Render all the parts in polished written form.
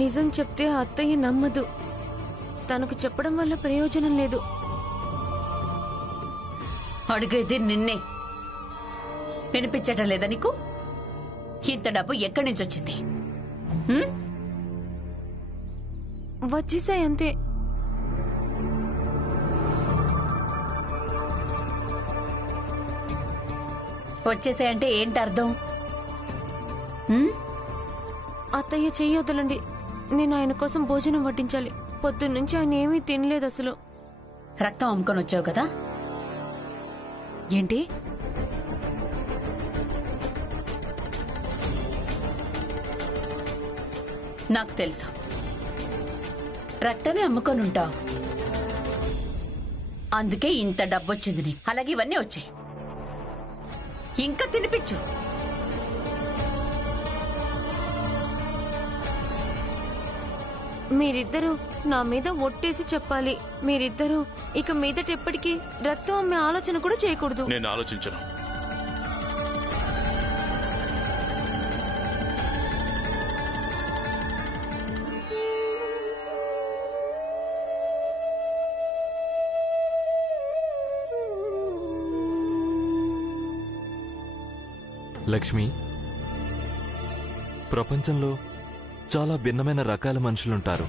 నిజం చెప్తే అత్తయ్య నమ్మదు. తనకు చెప్పడం వల్ల ప్రయోజనం లేదు. అడిగేది నిన్నే. వినిపించటం లేదా నీకు? ఇంత డబ్బు ఎక్కడి నుంచి వచ్చింది? వచ్చేసాయి అంతే. వచ్చేసాయంటే ఏంటి అర్థం? అత్తయ్య చెయ్యొద్దులండి. నేను ఆయన కోసం భోజనం వడ్డించాలి. పొద్దున్నుంచి ఆయన ఏమీ తినలేదు అసలు. రక్తం అమ్ముకొని వచ్చావు కదా? ఏంటి? నాకు తెలుసు, రక్తమే అమ్ముకొని ఉంటావు. అందుకే ఇంత డబ్బు వచ్చింది నీకు. అలాగే ఇవన్నీ వచ్చాయి. ఇంకా తినిపించు. మీరిద్దరూ నా మీద ఒట్టేసి చెప్పాలి. మీరిద్దరూ ఇక మీదట ఎప్పటికీ రక్తం అమ్మే ఆలోచన కూడా చేయకూడదు. నేను ఆలోచించను. లక్ష్మి, ప్రపంచంలో చాలా భిన్నమైన రకాల మనుషులుంటారు.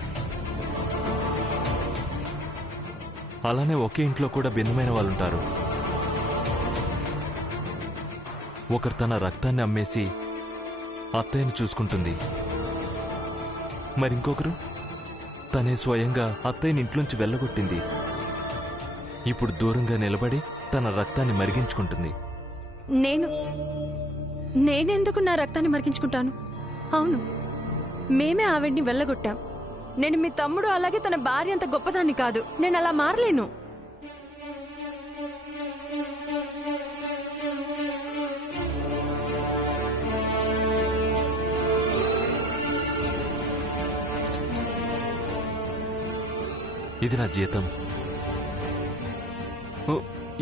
అలానే ఒకే ఇంట్లో కూడా భిన్నమైన వాళ్ళుంటారు. ఒకరు తన రక్తాన్ని అమ్మేసి అత్తయ్యని చూసుకుంటుంది. మరింకొకరు తనే స్వయంగా అత్తయ్యని ఇంట్లోంచి వెళ్ళగొట్టింది. ఇప్పుడు దూరంగా నిలబడి తన రక్తాన్ని మరిగించుకుంటుంది. నేనెందుకు నా రక్తాన్ని మరిగించుకుంటాను? అవును, మేమే ఆవిడ్ని వెళ్ళగొట్టాం. నేను మీ తమ్ముడు అలాగే తన భార్య అంత గొప్పదాన్ని కాదు. నేను అలా మారలేను. ఇది నా జీతం.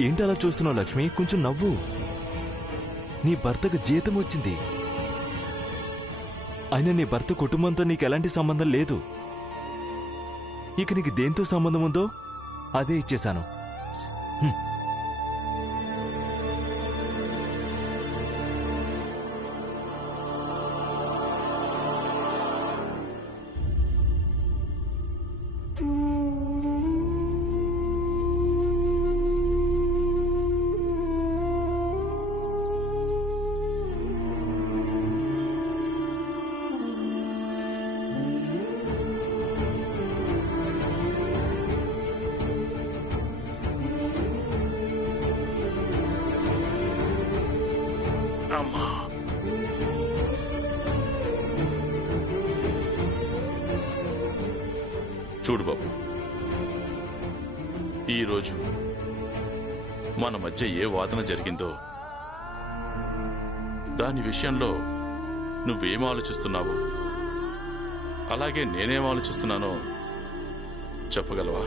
ఏంటి అలా చూస్తున్నావు లక్ష్మి? కొంచెం నవ్వు. నీ భర్తకు జీతం వచ్చింది. అయినా నీ భర్త కుటుంబంతో నీకు ఎలాంటి సంబంధం లేదు. ఇక నీకు దేంతో సంబంధం ఉందో అదే ఇచ్చేశాను. చూడు బాబు, ఈరోజు మన మధ్య ఏ వాదన జరిగిందో దాని విషయంలో నువ్వేం ఆలోచిస్తున్నావు, అలాగే నేనేం ఆలోచిస్తున్నానో చెప్పగలవా?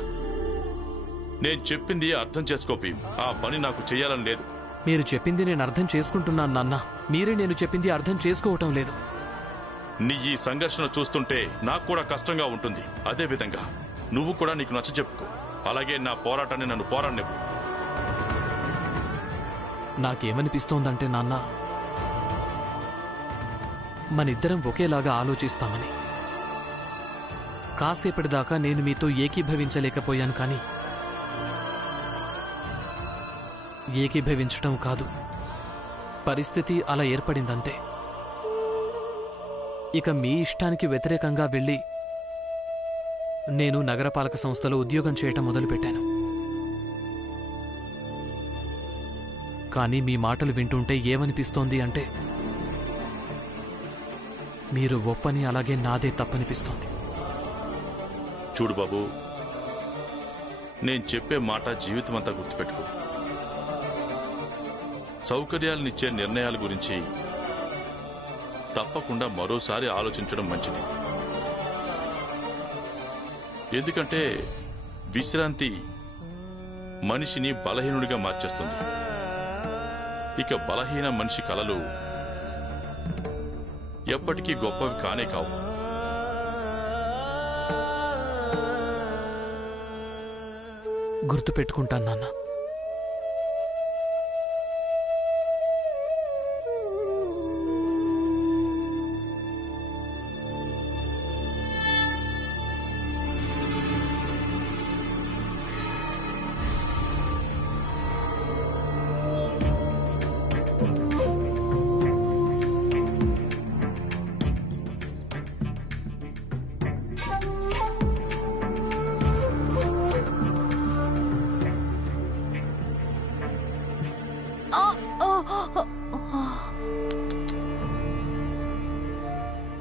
నేను చెప్పింది అర్థం చేసుకోపి. ఆ పని నాకు చెయ్యాలని లేదు. మీరు చెప్పింది నేను అర్థం చేసుకుంటున్నాను నాన్న. మీరే నేను చెప్పింది అర్థం చేసుకోవటం లేదు. నీ ఈ సంఘర్షణ చూస్తుంటే నాకు కూడా కష్టంగా ఉంటుంది. అదే విధంగా నువ్వు కూడా నీకు నచ్చ చెప్పుకో. అలాగే నా పోరాటాన్ని నన్ను పోరాడనివ్వు. నాకేమనిపిస్తోందంటే నాన్న, మనిద్దరం ఒకేలాగా ఆలోచిస్తామని. కాసేపటిదాకా నేను మీతో ఏకీభవించలేకపోయాను, కానీ ఏకీభవించటం కాదు, పరిస్థితి అలా ఏర్పడిందంతే. ఇక మీ ఇష్టానికి వ్యతిరేకంగా వెళ్ళి నేను నగరపాలక సంస్థలో ఉద్యోగం చేయటం మొదలుపెట్టాను. కానీ మీ మాటలు వింటుంటే ఏమనిపిస్తోంది అంటే, మీరు ఒప్పని, అలాగే నాదే తప్పనిపిస్తోంది. చూడు బాబు, నేను చెప్పే మాట జీవితం అంతా గుర్తుపెట్టుకో. సౌకర్యాలనిచ్చే నిర్ణయాల గురించి తప్పకుండా మరోసారి ఆలోచించడం మంచిది. ఎందుకంటే విశ్రాంతి మనిషిని బలహీనుడిగా మార్చేస్తుంది. ఇక బలహీన మనిషి కలలు ఎప్పటికీ గొప్పవి కానే కావు. గుర్తు పెట్టుకుంటాను నాన్న.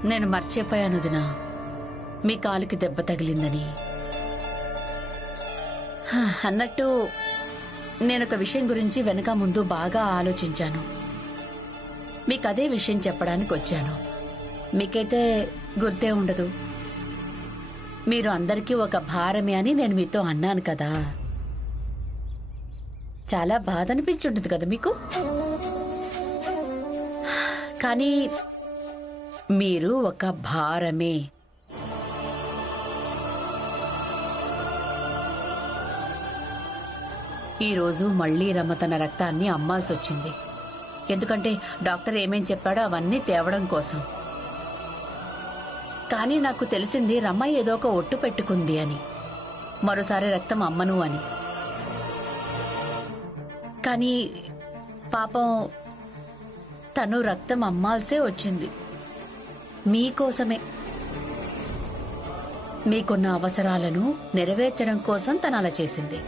నేను మర్చిపోయాను వదినా, మీ కాలుకి దెబ్బ తగిలిందని. అన్నట్టు నేనొక విషయం గురించి వెనక ముందు బాగా ఆలోచించాను. మీకు అదే విషయం చెప్పడానికి వచ్చాను. మీకైతే గుర్తే ఉండదు. మీరు అందరికీ ఒక భారమే అని నేను మీతో అన్నాను కదా. చాలా బాధ అనిపించుంటుంది కదా మీకు. కానీ మీరు ఒక భారమే. ఈరోజు మళ్లీ రమ తన రక్తాన్ని అమ్మాల్సి వచ్చింది. ఎందుకంటే డాక్టర్ ఏమేం చెప్పాడో అవన్నీ తేవడం కోసం. కానీ నాకు తెలిసింది రమ ఏదో ఒక ఒట్టు పెట్టుకుంది అని, మరోసారి రక్తం అమ్మను అని. కానీ పాపం తను రక్తం అమ్మాల్సే వచ్చింది మీకోసమే. మీకున్న అవసరాలను నెరవేర్చడం కోసం తను అలా చేసింది.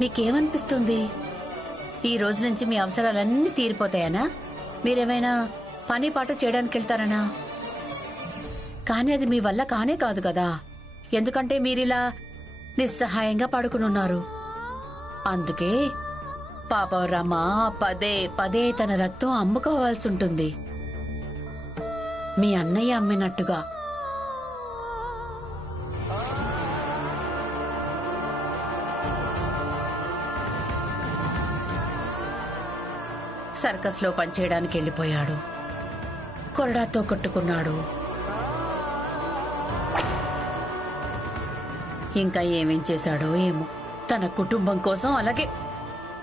మీకేమనిపిస్తుంది? ఈ రోజు నుంచి మీ అవసరాలన్నీ తీరిపోతాయనా? మీరేమైనా పని పాటు చేయడానికి వెళ్తారనా? కానీ అది మీ వల్ల కానే కాదు కదా. ఎందుకంటే మీరిలా నిస్సహాయంగా పడుకునున్నారు. అందుకే పాపం రమ పదే పదే తన రక్తం అమ్ముకోవాల్సి ఉంటుంది, మీ అన్నయ్య అమ్మినట్టుగా. సర్కస్ లో పనిచేయడానికి వెళ్ళిపోయాడు. కొరడాతో కొట్టుకున్నాడు. ఇంకా ఏమేం చేశాడో ఏమో, తన కుటుంబం కోసం, అలాగే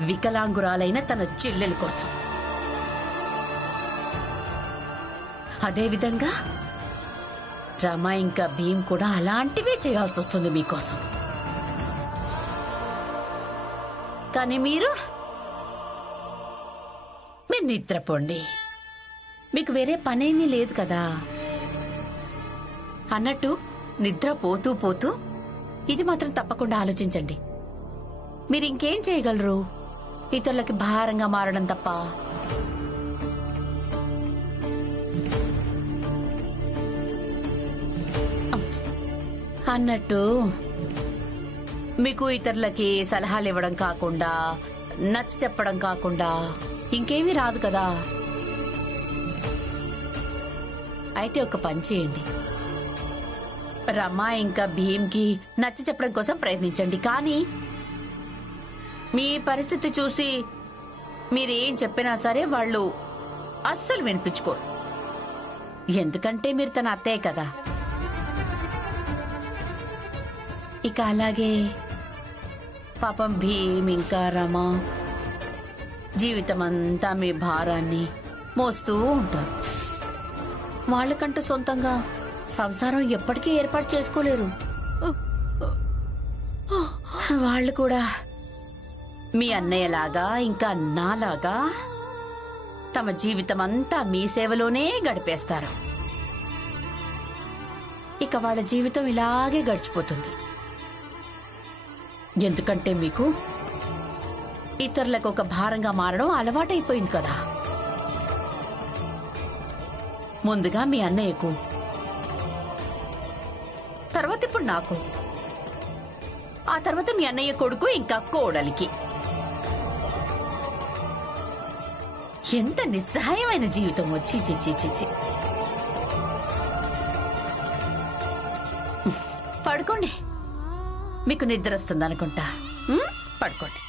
వికలాంగురాలైన తన చెల్లెలి కోసం. అదేవిధంగా రమ ఇంకా భీమ్ కూడా అలాంటివే చేయాల్సి వస్తుంది మీకోసం. కానీ మీరు నిద్రపోండి. మీకు వేరే పనేమీ లేదు కదా. అన్నట్టు నిద్ర పోతూ పోతూ ఇది మాత్రం తప్పకుండా ఆలోచించండి. మీరింకేం చేయగలరు ఇతరులకి భారంగా మారడం తప్ప? అన్నట్టు మీకు ఇతరులకి సలహాలు ఇవ్వడం కాకుండా, నచ్చ చెప్పడం కాకుండా ఇంకేమీ రాదు కదా. అయితే ఒక పని చేయండి, రమ ఇంకా భీమ్కి నచ్చ చెప్పడం కోసం ప్రయత్నించండి. కానీ మీ పరిస్థితి చూసి మీరేం చెప్పినా సరే వాళ్ళు అస్సలు వినిపించుకోరు. ఎందుకంటే మీరు తన అత్తయ్య కదా. ఇక అలాగే పాపం భీమ్ ఇంకా రమ జీవితమంతా మీ భారాన్ని మోస్తూ ఉంటారు. వాళ్ళకంటూ సొంతంగా సంసారం ఎప్పటికీ ఏర్పాటు చేసుకోలేరు. వాళ్ళు కూడా మీ అన్నయ్యలాగా ఇంకా నాలాగా తమ జీవితం అంతా మీ సేవలోనే గడిపేస్తారు. ఇక వాళ్ళ జీవితం ఇలాగే గడిచిపోతుంది. ఎందుకంటే మీకు ఇతరులకు ఒక భారంగా మారడం అలవాటైపోయింది కదా. ముందుగా మీ అన్నయ్యకు, తర్వాత ఇప్పుడు నాకు, ఆ తర్వాత మీ అన్నయ్య కొడుకు ఇంకా కోడలికి. ఎంత నిస్సహాయమైన జీవితం వచ్చి చిచ్చి. పడుకోండి, మీకు నిద్ర వస్తుంది అనుకుంటా. పడుకోండి.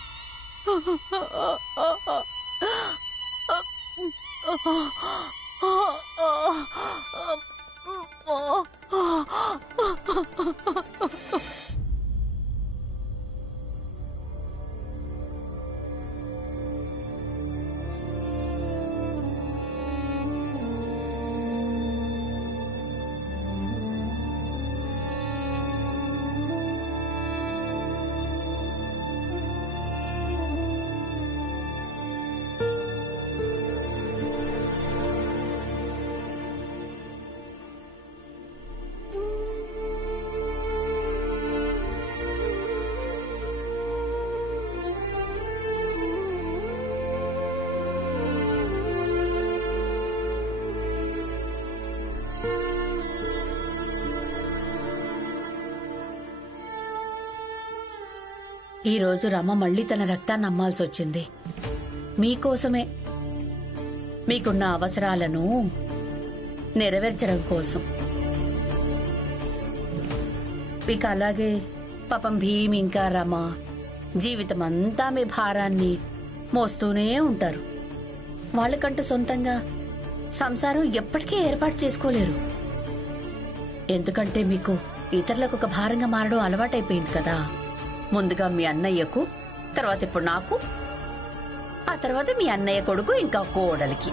ఈ రోజు రమ మళ్ళీ తన రక్తాన్ని అమ్మాల్సి వచ్చింది. మీకోసమే, మీకున్న అవసరాలను నెరవేర్చడం కోసం. ఇక అలాగే పాపం భీమ్ ఇంకా రమ జీవితం అంతా మీ భారాన్ని మోస్తూనే ఉంటారు. వాళ్ళకంటూ సొంతంగా సంసారం ఎప్పటికీ ఏర్పాటు చేసుకోలేరు. ఎందుకంటే మీకు ఇతరులకు ఒక భారంగా మారడం అలవాటైపోయింది కదా. ముందుగా మీ అన్నయ్యకు, తర్వాత ఇప్పుడు నాకు, ఆ తర్వాత మీ అన్నయ్య కొడుకు ఇంకా కోడలికి.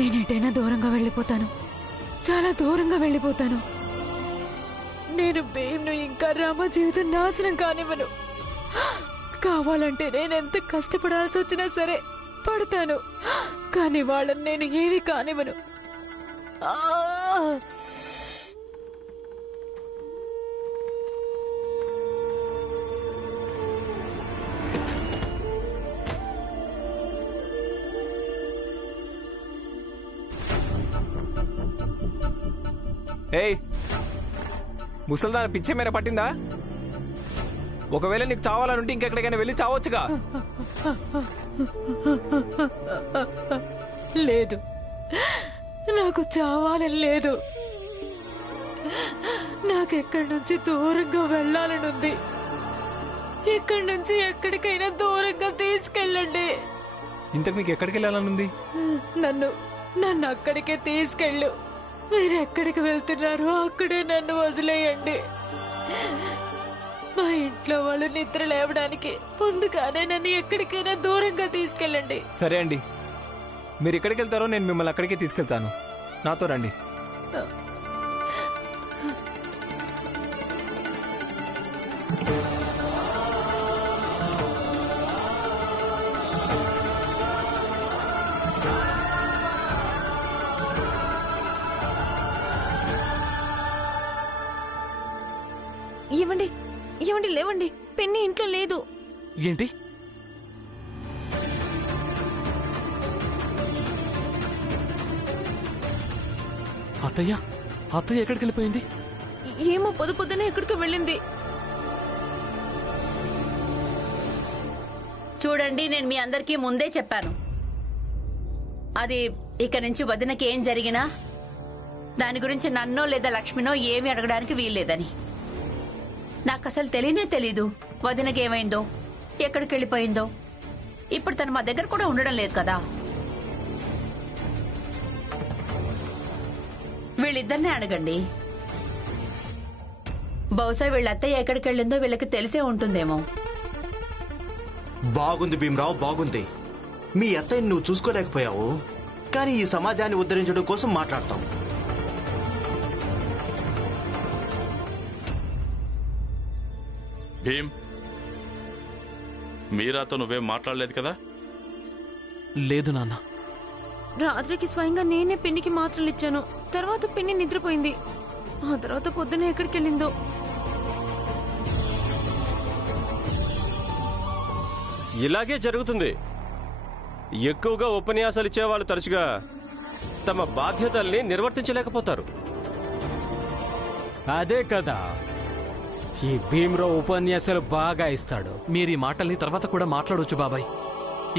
నేనేటైనా దూరంగా వెళ్ళిపోతాను, చాలా దూరంగా వెళ్ళిపోతాను. నేను భీమ్ను ఇంకా రామ జీవితం నాశనం కానివ్వను. కావాలంటే నేనెంత కష్టపడాల్సి వచ్చినా సరే పడతాను, కానీ వాళ్ళని నేను ఏమీ కానివ్వను. ఏయ్, ముసల్దాన పిచ్చే మేర పట్టిందా? ఒకవేళ నీకు చావాలనుంటే ఇంకెక్కడికైనా వెళ్ళి చావచ్చుగా. లేదు, నాకు చావాలని లేదు. నాకెక్కడి నుంచి దూరంగా వెళ్ళాలనుంది. ఇక్కడి నుంచి ఎక్కడికైనా దూరంగా తీసుకెళ్ళండి. ఇంతకు మీకు ఎక్కడికి వెళ్ళాలనుంది? నన్ను అక్కడికే తీసుకెళ్ళు. మీరు ఎక్కడికి వెళ్తున్నారో అక్కడే నన్ను వదిలేయండి. మా ఇంట్లో వాళ్ళు నిద్ర లేవడానికి ముందుగానే నన్ను ఎక్కడికైనా దూరంగా తీసుకెళ్ళండి. సరే అండి, మీరు ఎక్కడికి వెళ్తారో నేను మిమ్మల్ని అక్కడికే తీసుకెళ్తాను. నాతో రండి. ఏవండి, ఏవండి, లేవండి. పెన్ని ఇంట్లో లేదు. ఏంటి? అత్తయ్య అత్తయ్య ఎక్కడికి వెళ్ళిపోయింది? ఏమో, పొద్దునే ఎక్కడికి వెళ్ళింది. చూడండి, నేను మీ అందరికీ ముందే చెప్పాను, అది ఇక నుంచి వదినకి ఏం జరిగినా దాని గురించి నన్నో లేదా లక్ష్మినో ఏమీ అడగడానికి వీల్లేదని. నాకు అసలు తెలియనే తెలీదు వదినకి ఏమైందో, ఎక్కడికి వెళ్ళిపోయిందో. ఇప్పుడు తను మా దగ్గర కూడా ఉండడం లేదు కదా. వీళ్ళిద్దరినే అడగండి. బహుశా వీళ్ళ అత్తయ్య ఎక్కడికి వెళ్ళిందో వీళ్ళకి తెలిసే ఉంటుందేమో. బాగుంది భీమరావు, బాగుంది. మీ అత్తయ్యని నువ్వు చూసుకోలేకపోయావు, కానీ ఈ సమాజాన్ని ఉద్ధరించడం కోసం మాట్లాడతావు. భీమ్, మీరాతో నువ్వేం మాట్లాడలేదు కదా? లేదు నాన్న. రాత్రికి స్వయంగా నేనే పిన్నికి మాత్రలు ఇచ్చాను. తర్వాత పిన్ని నిద్రపోయింది. ఆ తర్వాత పొద్దున ఎక్కడికి వెళ్ళిందో. ఇలాగే జరుగుతుంది. ఎక్కువగా ఉపన్యాసాలు ఇచ్చేవాళ్ళు తరచుగా తమ బాధ్యతల్ని నిర్వర్తించలేకపోతారు. అదే కదా, ఈ భీమరావు ఉపన్యాసాలు బాగా ఇస్తాడు. మీరు ఈ మాటల్ని తర్వాత కూడా మాట్లాడొచ్చు బాబాయ్.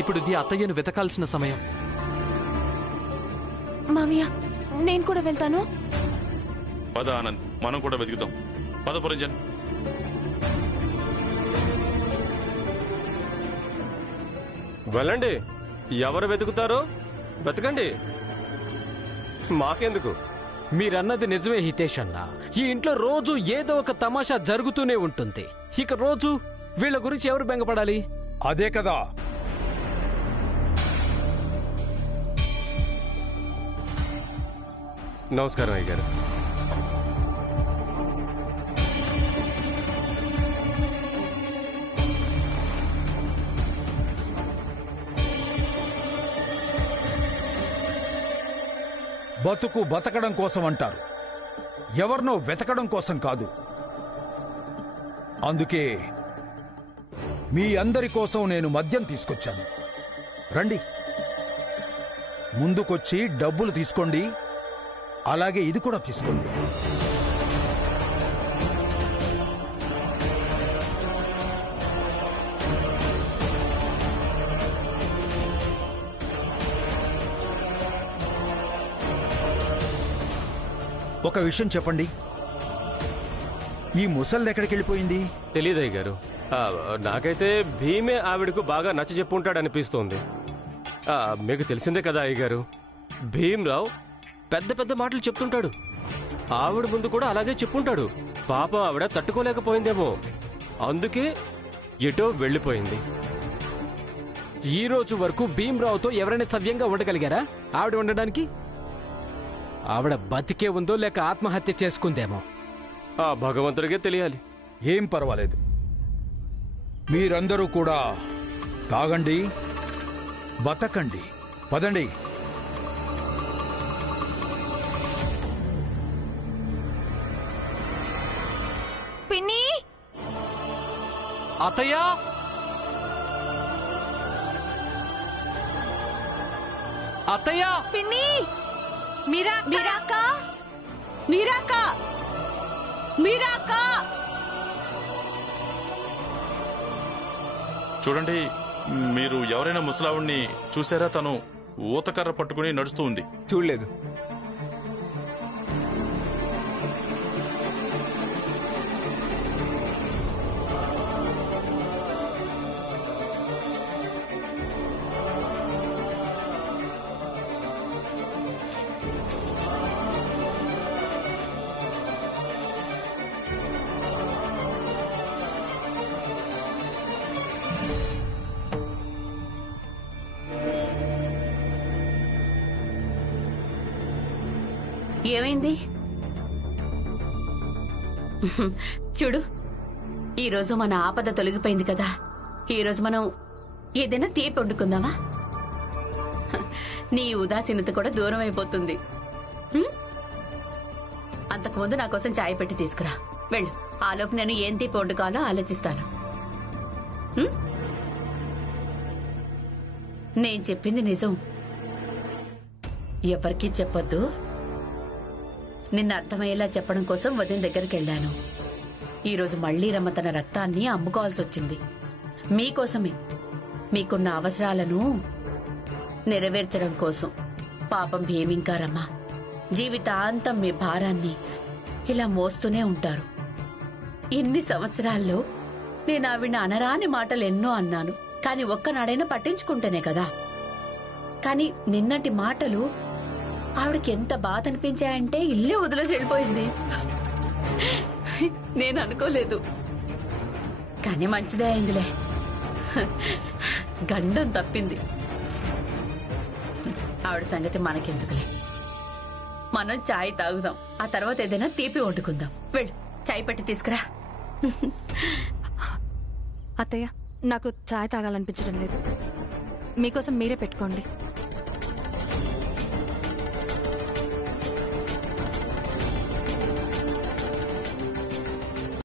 ఇప్పుడు ఇది అత్తయ్యను వెతకాల్సిన సమయం. మామయ్య, నేను కూడా వెళ్తాను. పద ఆనంద్, మనం కూడా వెతుకుతాం. పద పురంజన్. వెళ్ళండి, ఎవరు వెతుకుతారో వెతకండి, మాకెందుకు. మీరన్నది నిజమే హితేష్ అన్న. ఈ ఇంట్లో రోజు ఏదో ఒక తమాషా జరుగుతూనే ఉంటుంది. ఇక రోజు వీళ్ళ గురించి ఎవరు బెంగపడాలి? అదే కదా. నమస్కారం అయ్యగారు. బతుకు బతకడం కోసం అంటారు, ఎవరినో వెతకడం కోసం కాదు. అందుకే మీ అందరి కోసం నేను మద్యం తీసుకొచ్చాను. రండి, ముందుకొచ్చి డబ్బులు తీసుకోండి, అలాగే ఇది కూడా తీసుకోండి. ఒక విషయం చెప్పండి, ఈ ముసల్ది ఎక్కడికి వెళ్ళిపోయింది? తెలీదు అయ్యగారు. నాకైతే భీమే ఆవిడకు బాగా నచ్చ చెప్పుంటాడనిపిస్తోంది. మీకు తెలిసిందే కదా అయ్యగారు, భీమ్రావు పెద్ద పెద్ద మాటలు చెప్తుంటాడు. ఆవిడ ముందు కూడా అలాగే చెప్పుంటాడు. పాపం ఆవిడ తట్టుకోలేకపోయిందేమో, అందుకే ఎటో వెళ్ళిపోయింది. ఈ రోజు వరకు భీమరావుతో ఎవరైనా సవ్యంగా ఉండగలిగారా? ఆవిడ ఉండడానికి ఆవిడ బతికే ఉందో లేక ఆత్మహత్య చేసుకుందేమో. ఆ భగవంతుడికే తెలియాలి. ఏం పర్వాలేదు, మీరందరూ కూడా తాగండి, బతకండి. పదండి. పిన్ని, అత్తయ్య, అత్తయ్య, పిన్ని, మీరాక్క, మీరాక్క, మీరాక్క. చూడండి, మీరు ఎవరైనా ముసలావుణ్ణి చూసారా? తను ఊతకర్ర పట్టుకుని నడుస్తూ ఉంది. చూడలేదు. ఏమైంది? చూడు, ఈరోజు మన ఆపద తొలగిపోయింది కదా. ఈరోజు మనం ఏదైనా తీపి వండుకుందామా? నీ ఉదాసీనత కూడా దూరం అయిపోతుంది. అంతకుముందు నా కోసం చాయ్ పెట్టి తీసుకురా. వెళ్ళు, ఆలోపు నేను ఏం తీపి వండుకోవాలో ఆలోచిస్తాను. నేను చెప్పింది నిజం, ఎవరికీ చెప్పొద్దు. నిన్న అర్థమయ్యేలా చెప్పడం కోసం వదిన దగ్గరికి వెళ్ళాను. ఈరోజు మళ్లీ రమ్మ తన రక్తాన్ని అమ్ముకోవాల్సి వచ్చింది. మీకోసమే, మీకున్న అవసరాలను నెరవేర్చడం కోసం. పాపం భీమింకారమ్మ జీవితాంతం మీ భారాన్ని ఇలా మోస్తూనే ఉంటారు. ఇన్ని సంవత్సరాల్లో నేను ఆవిడ అనరాని మాటలు ఎన్నో అన్నాను, కాని ఒక్కనాడైనా పట్టించుకుంటేనే కదా. కాని నిన్నటి మాటలు ఆవిడకి ఎంత బాధ అనిపించాయంటే ఇల్లే వదిలేసి వెళ్ళిపోయింది. నేను అనుకోలేదు, కానీ మంచిదే అయిందిలే. గండం తప్పింది. ఆవిడ సంగతి మనకెందుకులే, మనం చాయ్ తాగుదాం, ఆ తర్వాత ఏదైనా తీపి వండుకుందాం. వెళ్ళు, చాయ్ పెట్టి తీసుకురా. అత్తయ్య, నాకు చాయ్ తాగాలనిపించడం లేదు. మీకోసం మీరే పెట్టుకోండి.